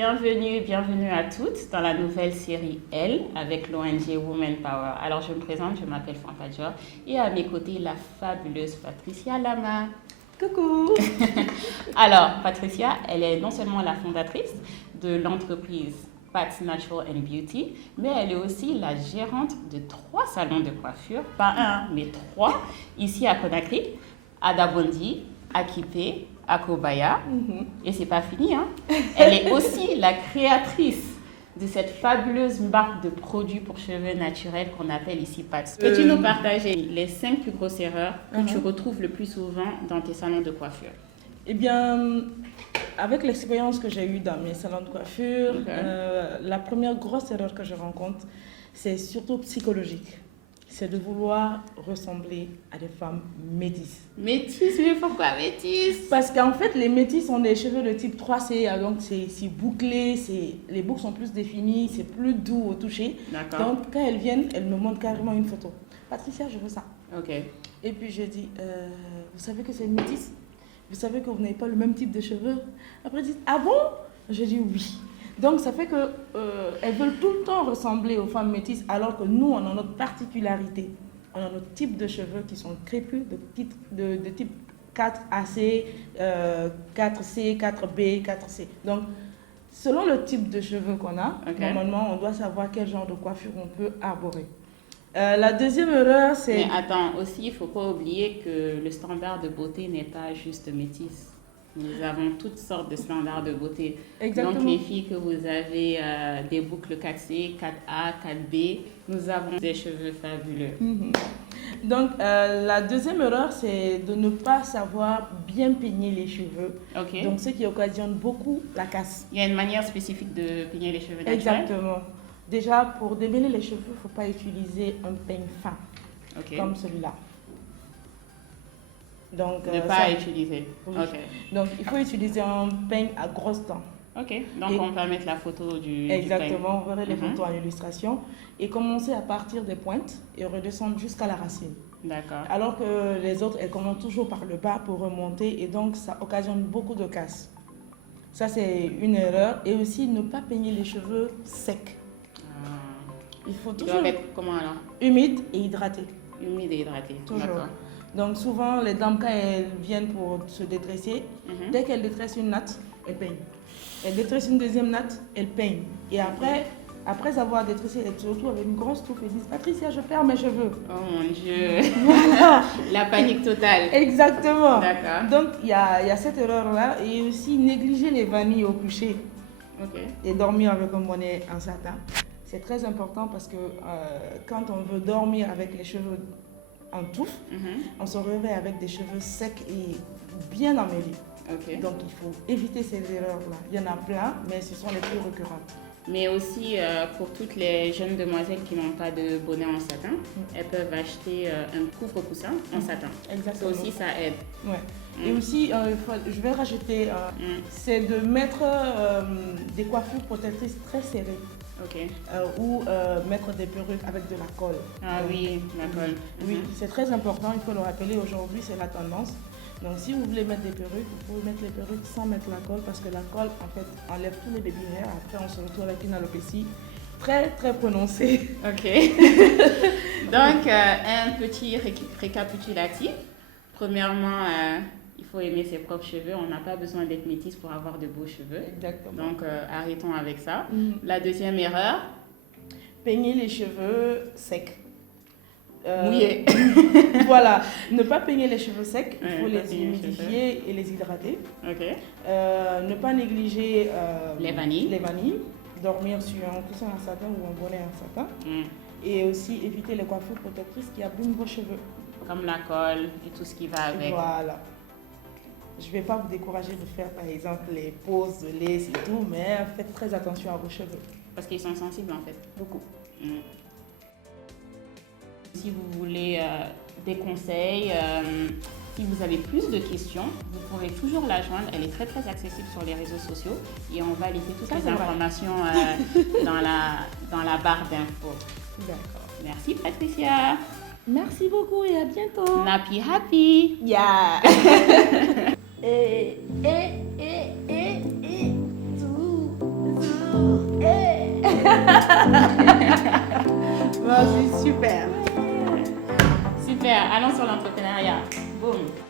Bienvenue à toutes dans la nouvelle série Elle avec l'ONG Women Power. Alors je me présente, je m'appelle Fanta Dior et à mes côtés la fabuleuse Patricia Lama. Coucou. Alors Patricia, elle est non seulement la fondatrice de l'entreprise Pat's Natural and Beauty, mais elle est aussi la gérante de 3 salons de coiffure, pas un, mais 3, ici à Conakry, à Dabondi, à Kipé, à Kobaya. Et c'est pas fini, hein. Elle est aussi la créatrice de cette fabuleuse marque de produits pour cheveux naturels qu'on appelle ici Pat's. Peux-tu nous partager les 5 plus grosses erreurs que tu retrouves le plus souvent dans tes salons de coiffure? Eh bien, avec l'expérience que j'ai eue dans mes salons de coiffure, la première grosse erreur que je rencontre, c'est surtout psychologique. C'est de vouloir ressembler à des femmes métisses. Métisses, mais pourquoi métisses? Parce qu'en fait, les métisses ont des cheveux de type 3C, donc c'est bouclé, les boucles sont plus définies, c'est plus doux au toucher. D'accord. Donc, quand elles viennent, elles me montrent carrément une photo. Patricia, je veux ça. Ok. Et puis je dis, vous savez que c'est une métisse? Vous savez que vous n'avez pas le même type de cheveux? Après, elles disent, ah bon? Je dis oui. Donc, ça fait qu'elles veulent tout le temps ressembler aux femmes métisses, alors que nous, on a notre particularité. On a notre type de cheveux qui sont crépus, de type 4AC, 4C, 4B, 4C. Donc, selon le type de cheveux qu'on a, normalement, on doit savoir quel genre de coiffure on peut arborer. La deuxième erreur, c'est... Mais attends, aussi, il ne faut pas oublier que le standard de beauté n'est pas juste métisse. Nous avons toutes sortes de standards de beauté. Exactement. Donc, les filles que vous avez des boucles 4C, 4A, 4B, nous avons des cheveux fabuleux. Donc, la deuxième erreur, c'est de ne pas savoir bien peigner les cheveux. Ok. Donc, ce qui occasionne beaucoup la casse. Il y a une manière spécifique de peigner les cheveux naturels? Exactement. Déjà, pour démêler les cheveux, il ne faut pas utiliser un peigne fin, comme celui-là. Donc, ne pas utiliser. Oui. Ok. Donc, il faut utiliser un peigne à grosse dents. Ok. Donc, on va mettre la photo du Exactement, on verra les photos en illustration. Et commencer à partir des pointes et redescendre jusqu'à la racine. D'accord. Alors que les autres, elles commencent toujours par le bas pour remonter et donc ça occasionne beaucoup de casse. Ça, c'est une erreur. Et aussi, ne pas peigner les cheveux secs. Il faut toujours être comment alors? Humide et hydraté. Humide et hydraté. Toujours. D'accord. Donc souvent, les dames, quand elles viennent pour se détresser, dès qu'elles détressent une natte, elles peignent. Elles détressent une deuxième natte, elles peignent. Et après avoir détressé, elles se retrouvent avec une grosse touffe et disent « Patricia, je perds mes cheveux. » Oh mon Dieu. Voilà. La panique totale. Exactement. D'accord. Donc il y a cette erreur-là. Et aussi négliger les vanilles au coucher. Et dormir avec un bonnet en satin. C'est très important parce que quand on veut dormir avec les cheveux en touffe, on se réveille avec des cheveux secs et bien emmêlés. Donc il faut éviter ces erreurs-là. Il y en a plein, mais ce sont les plus récurrentes. Mais aussi pour toutes les jeunes demoiselles qui n'ont pas de bonnet en satin, elles peuvent acheter un couvre-coussin en satin. Exactement. Ça aussi, ça aide. Ouais. Et aussi, je vais rajouter, c'est de mettre des coiffures protectrices très serrées. Ou mettre des perruques avec de la colle. Ah donc, oui, la colle. Oui, c'est très important, il faut le rappeler. Aujourd'hui, c'est la tendance. Donc, si vous voulez mettre des perruques, vous pouvez mettre les perruques sans mettre la colle parce que la colle, en fait, enlève tous les baby hairs. Après, on se retrouve avec une alopécie très, très prononcée. Ok. Donc, un petit récapitulatif. Premièrement, il faut aimer ses propres cheveux. On n'a pas besoin d'être métisse pour avoir de beaux cheveux. Exactement. Donc, arrêtons avec ça. La deuxième erreur? Peigner les cheveux secs. Mouillés. Voilà. Ne pas peigner les cheveux secs. Il faut les humidifier et les hydrater. Ne pas négliger les vanilles. Dormir sur un coussin en satin ou un bonnet en satin. Et aussi éviter les coiffures protectrices qui abîment vos cheveux. Comme la colle et tout ce qui va avec. Voilà. Je ne vais pas vous décourager de faire par exemple les poses de lace et tout, mais faites très attention à vos cheveux. Parce qu'ils sont sensibles en fait. Beaucoup. Si vous voulez des conseils, si vous avez plus de questions, vous pourrez toujours la joindre. Elle est très très accessible sur les réseaux sociaux et on va laisser toutes les informations dans la barre d'infos. D'accord. Merci Patricia. Merci beaucoup et à bientôt. Nappy happy. Yeah. et tout Vas-y, super. Super, allons sur l'entrepreneuriat. Boum.